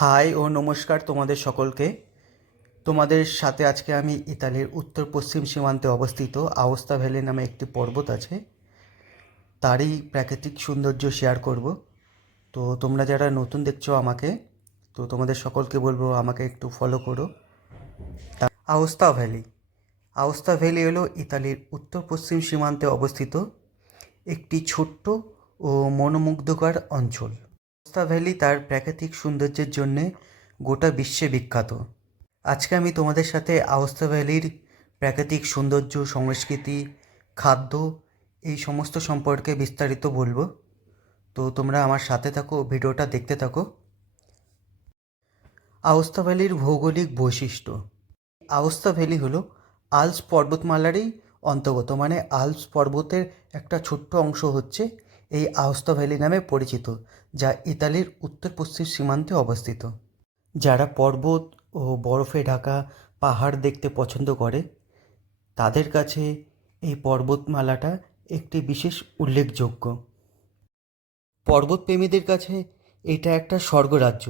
High ও নমস্কার তোমাদের সকলকে। তোমাদের সাথে আজকে আমি ইতালির উত্তর পশ্চিম সীমান্তে অবস্থিত আওস্তা ভ্যালি নামে একটি পর্বত আছে। তারই প্রাকৃতিক সৌন্দর্য শেয়ার করব। তো তোমরা যারা নতুন দেখছ আমাকে, তো তোমাদের সকলকে বলব আমাকে একটু ফলো করো। আওস্তা ভ্যালি। আওস্তা ভ্যালি হলো ইতালির উত্তর পশ্চিম সীমান্তে অবস্থিত একটি ছোট্ট ও মনোমুগ্ধকর অঞ্চল। আওস্তা ভ্যালি তার প্রাকৃতিক সৌন্দর্যের জন্যে গোটা বিশ্বে বিখ্যাত। আজকে আমি তোমাদের সাথে আওস্তা ভ্যালির প্রাকৃতিক সৌন্দর্য, সংস্কৃতি, খাদ্য এই সমস্ত সম্পর্কে বিস্তারিত বলব। তো তোমরা আমার সাথে থাকো, ভিডিওটা দেখতে থাকো। আওস্তা ভ্যালির ভৌগোলিক বৈশিষ্ট্য। আওস্তা ভ্যালি হলো আল্পস পর্বতমালারই অন্তর্গত মানে আল্পস পর্বতের একটা ছোট্ট অংশ হচ্ছে এই আওস্তা ভ্যালি নামে পরিচিত, যা ইতালির উত্তর পশ্চিম সীমান্তে অবস্থিত। যারা পর্বত ও বরফে ঢাকা পাহাড় দেখতে পছন্দ করে, তাদের কাছে এই পর্বতমালাটা একটি বিশেষ উল্লেখযোগ্য। পর্বতপ্রেমীদের কাছে এটা একটা স্বর্গরাজ্য,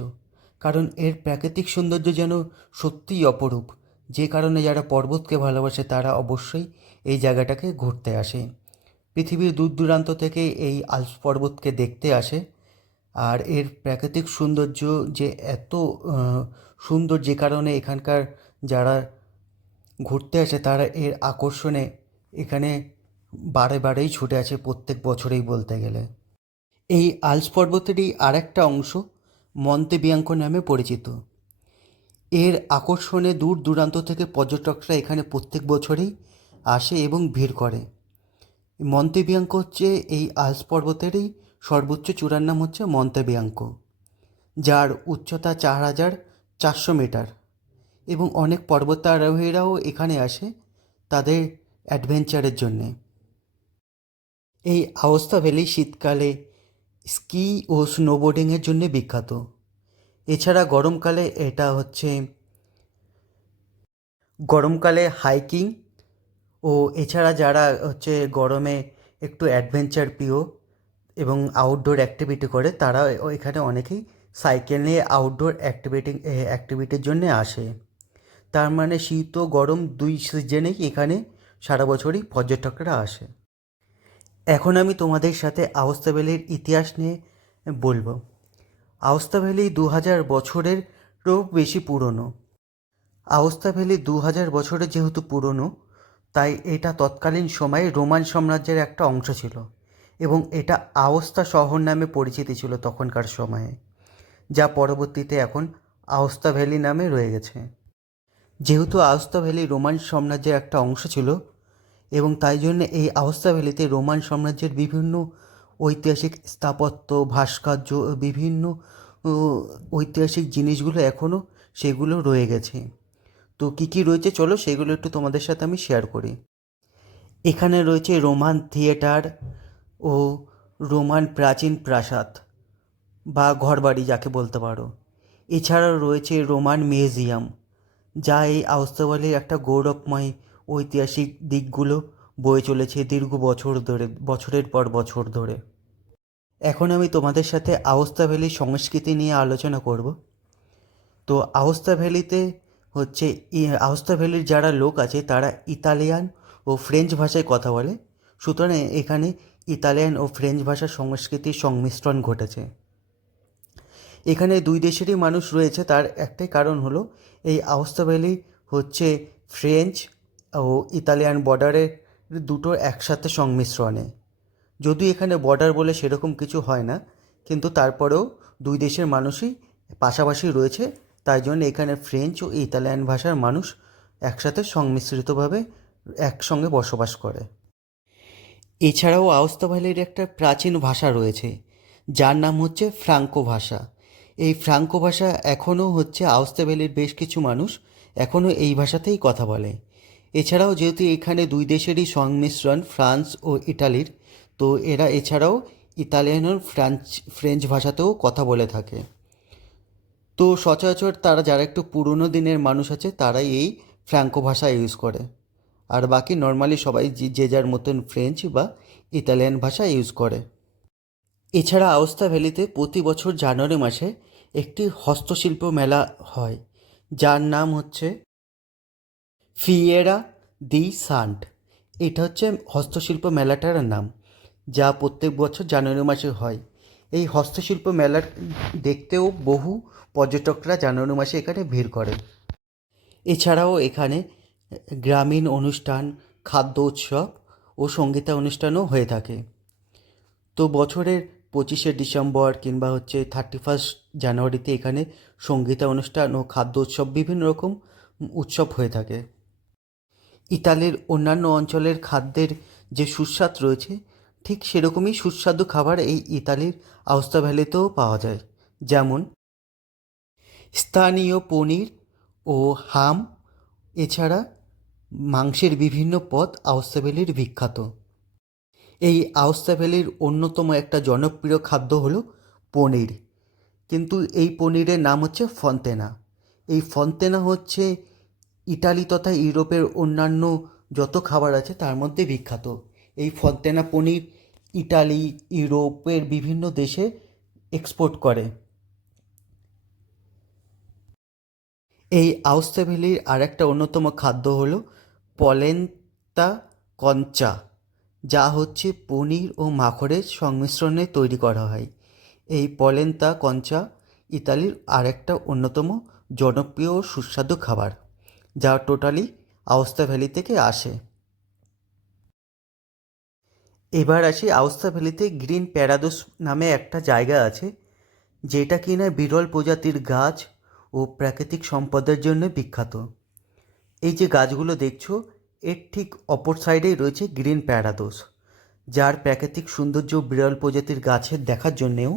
কারণ এর প্রাকৃতিক সৌন্দর্য যেন সত্যিই অপরূপ। যে কারণে যারা পর্বতকে ভালোবাসে, তারা অবশ্যই এই জায়গাটাকে ঘুরতে আসে। পৃথিবীর দূর দূরান্ত থেকে এই আলস পর্বতকে দেখতে আসে। আর এর প্রাকৃতিক সৌন্দর্য যে এত সুন্দর যে কারণে এখানকার যারা ঘুরতে আসে, তারা এর আকর্ষণে এখানে বারে বারেই ছুটে আছে প্রত্যেক বছরেই বলতে গেলে। এই আলস পর্বতেরই আরেকটা অংশ মন্তে বিয়াঙ্কো নামে পরিচিত। এর আকর্ষণে দূর দূরান্ত থেকে পর্যটকরা এখানে প্রত্যেক বছরেই আসে এবং ভিড় করে। মন্তে বিয়াঙ্কো হচ্ছে এই আলস পর্বতেরই সর্বোচ্চ চূড়ার নাম হচ্ছে মন্তে বিয়াঙ্কো যার উচ্চতা চার হাজার চারশো মিটার। এবং অনেক পর্বতারোহীরাও এখানে আসে তাদের অ্যাডভেঞ্চারের জন্যে। এই আওস্তা ভ্যালি শীতকালে স্কি ও স্নোবোর্ডিংয়ের জন্য বিখ্যাত। এছাড়া গরমকালে এটা হচ্ছে গরমকালে হাইকিং ও এছাড়া যারা হচ্ছে গরমে একটু অ্যাডভেঞ্চার প্রিয় এবং আউটডোর অ্যাক্টিভিটি করে, তারা এখানে অনেকেই সাইকেল নিয়ে আউটডোর অ্যাক্টিভিটি অ্যাক্টিভিটির জন্য আসে। তার মানে শীত ও গরম দুই সিজনেই এখানে সারা বছরই পর্যটকরা আসে। এখন আমি তোমাদের সাথে আওস্তা ভ্যালির ইতিহাস নিয়ে বলব। আওস্তা ভ্যালি দু হাজার বছরেরও বেশি পুরনো। আওস্তা ভ্যালি দু হাজার বছরের যেহেতু পুরনো তাই এটা তৎকালীন সময়ে রোমান সাম্রাজ্যের একটা অংশ ছিল এবং এটা আওস্তা শহর নামে পরিচিতি ছিল তখনকার সময়ে, যা পরবর্তীতে এখন আওস্তা ভ্যালি নামে রয়ে গেছে। যেহেতু আওস্তা ভ্যালি রোমান সাম্রাজ্যের একটা অংশ ছিল এবং তাই জন্য এই আওস্তা ভ্যালিতে রোমান সাম্রাজ্যের বিভিন্ন ঐতিহাসিক স্থাপত্য, ভাস্কর্য, বিভিন্ন ঐতিহাসিক জিনিসগুলো এখনও সেগুলো রয়ে গেছে। তো কী কী রয়েছে চলো সেগুলো একটু তোমাদের সাথে আমি শেয়ার করি। এখানে রয়েছে রোমান থিয়েটার ও রোমান প্রাচীন প্রাসাদ বা ঘরবাড়ি যাকে বলতে পারো। এছাড়াও রয়েছে রোমান মিউজিয়াম যা এই আওস্তাবালির একটা গৌরবময় ঐতিহাসিক দিকগুলো বয়ে চলেছে দীর্ঘ বছর ধরে, বছরের পর বছর ধরে। এখন আমি তোমাদের সাথে আওস্তা ভ্যালির সংস্কৃতি নিয়ে আলোচনা করব। তো আওস্তা ভ্যালিতে হচ্ছে ই- আওস্তা ভ্যালির যারা লোক আছে, তারা ইতালিয়ান ও ফ্রেঞ্চ ভাষায় কথা বলে। সুতরাং এখানে ইতালিয়ান ও ফ্রেঞ্চ ভাষার সংস্কৃতির সংমিশ্রণ ঘটেছে। এখানে দুই দেশেরই মানুষ রয়েছে। তার একটাই কারণ হলো, এই আওস্তা ভ্যালি হচ্ছে ফ্রেঞ্চ ও ইতালিয়ান বর্ডারের দুটো একসাথে সংমিশ্রণে। যদিও এখানে বর্ডার বলে সেরকম কিছু হয় না, কিন্তু তারপরেও দুই দেশের মানুষই পাশাপাশি রয়েছে। তাই জন্য এখানে ফ্রেঞ্চ ও ইতালিয়ান ভাষার মানুষ একসাথে সংমিশ্রিতভাবে একসঙ্গে বসবাস করে। এছাড়াও আওস্তা ভ্যালির একটা প্রাচীন ভাষা রয়েছে, যার নাম হচ্ছে ফ্রাঙ্কো ভাষা। এই ফ্রাঙ্কো ভাষা এখনও হচ্ছে আওস্তা ভ্যালির বেশ কিছু মানুষ এখনও এই ভাষাতেই কথা বলে। এছাড়াও যেহেতু এখানে দুই দেশেরই সংমিশ্রণ, ফ্রান্স ও ইটালির, তো এরা এছাড়াও ইতালিয়ান ও ফ্রান্স ফ্রেঞ্চ ভাষাতেও কথা বলে থাকে। তো সচরাচর তারা যারা একটু পুরনো দিনের মানুষ আছে, তারাই এই ফ্র্যাঙ্কো ভাষা ইউজ করে। আর বাকি নর্মালি সবাই যে- যার মতন ফ্রেঞ্চ বা ইতালিয়ান ভাষা ইউজ করে। এছাড়া আওস্তা ভ্যালিতে প্রতি বছর জানুয়ারি মাসে একটি হস্তশিল্প মেলা হয়, যার নাম হচ্ছে ফিয়েরা দি সান্ট এটা হচ্ছে হস্তশিল্প মেলাটার নাম, যা প্রত্যেক বছর জানুয়ারি মাসে হয়। এই হস্তশিল্প মেলার দেখতেও বহু পর্যটকরা জানুয়ারি মাসে এখানে ভিড় করে। এছাড়াও এখানে গ্রামীণ অনুষ্ঠান, খাদ্য উৎসব ও সঙ্গীতানুষ্ঠানও হয়ে থাকে। তো বছরের পঁচিশে ডিসেম্বর কিংবা হচ্ছে থার্টি ফার্স্ট জানুয়ারিতে এখানে সঙ্গীতা অনুষ্ঠান ও খাদ্য উৎসব বিভিন্ন রকম উৎসব হয়ে থাকে। ইতালির অন্যান্য অঞ্চলের খাদ্যের যে সুস্বাদ রয়েছে ঠিক সেরকমই সুস্বাদু খাবার এই ইতালির আউস্তা ভ্যালিতেও পাওয়া যায়, যেমন স্থানীয় পনির ও হাম, এছাড়া মাংসের বিভিন্ন পদ আউস্তা ভ্যালির বিখ্যাত। এই আউস্তা ভ্যালির অন্যতম একটা জনপ্রিয় খাদ্য হলো পনির, কিন্তু এই পনিরের নাম হচ্ছে ফন্তেনা। এই ফন্তেনা হচ্ছে ইটালি তথা ইউরোপের অন্যান্য যত খাবার আছে তার মধ্যে বিখ্যাত। এই ফন্তেনা পনির ইটালি, ইউরোপের বিভিন্ন দেশে এক্সপোর্ট করে। এই আউস্তা ভ্যালির আর একটা অন্যতম খাদ্য হলো পলেন্তা কঞ্চা, যা হচ্ছে পনির ও মাখনের সংমিশ্রণে তৈরি করা হয়। এই পলেন্তা কঞ্চা ইতালির আর একটা অন্যতম জনপ্রিয় সুস্বাদু খাবার, যা টোটালি আওস্তা ভ্যালি থেকে আসে। এবার আসি আওস্তা ভ্যালিতে গ্রিন প্যারাদোস নামে একটা জায়গা আছে, যেটা কিনা বিরল প্রজাতির গাছ ও প্রাকৃতিক সম্পদের জন্য বিখ্যাত। এই যে গাছগুলো দেখছ, এর ঠিক অপর সাইডেই রয়েছে গ্রিন প্যারাদোস, যার প্রাকৃতিক সৌন্দর্য বিরল প্রজাতির গাছের দেখার জন্যেও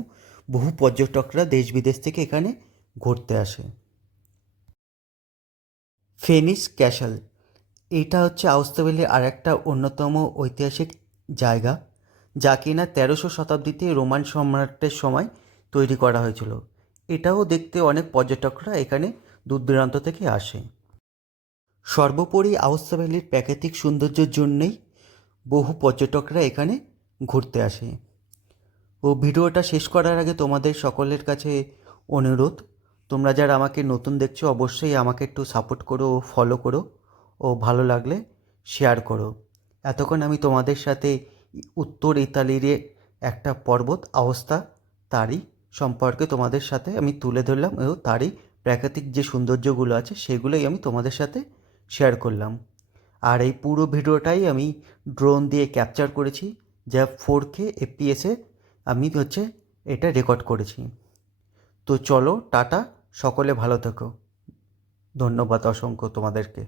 বহু পর্যটকরা দেশ বিদেশ থেকে এখানে ঘুরতে আসে। ফেনিস ক্যাসেল, এটা হচ্ছে আউস্তাবেলির আর একটা অন্যতম ঐতিহাসিক জায়গা, যা কিনা তেরোশো শতাব্দীতে রোমান সম্রাটের সময় তৈরি করা হয়েছিল। এটাও দেখতে অনেক পর্যটকরা এখানে দূর দূরান্ত থেকে আসে। সর্বোপরি আওস্তা ভ্যালির প্রাকৃতিক সৌন্দর্যের জন্যেই বহু পর্যটকরা এখানে ঘুরতে আসে। ও ভিডিওটা শেষ করার আগে তোমাদের সকলের কাছে অনুরোধ, তোমরা যারা আমাকে নতুন দেখছ অবশ্যই আমাকে একটু সাপোর্ট করো ও ফলো করো, ও ভালো লাগলে শেয়ার করো। এতক্ষণ আমি তোমাদের সাথে উত্তর ইতালির একটা পর্বত, অবস্থা, তারই সম্পর্কে তোমাদের সাথে আমি তুলে ধরলাম এবং তারই প্রাকৃতিক যে সৌন্দর্যগুলো আছে সেগুলোই আমি তোমাদের সাথে শেয়ার করলাম। আর এই পুরো ভিডিওটাই আমি ড্রোন দিয়ে ক্যাপচার করেছি, যা ফোর কে এফপিএসে আমি হচ্ছে এটা রেকর্ড করেছি। তো চলো, টাটা, সকলে ভালো থেকো। ধন্যবাদ অসংখ্য তোমাদেরকে।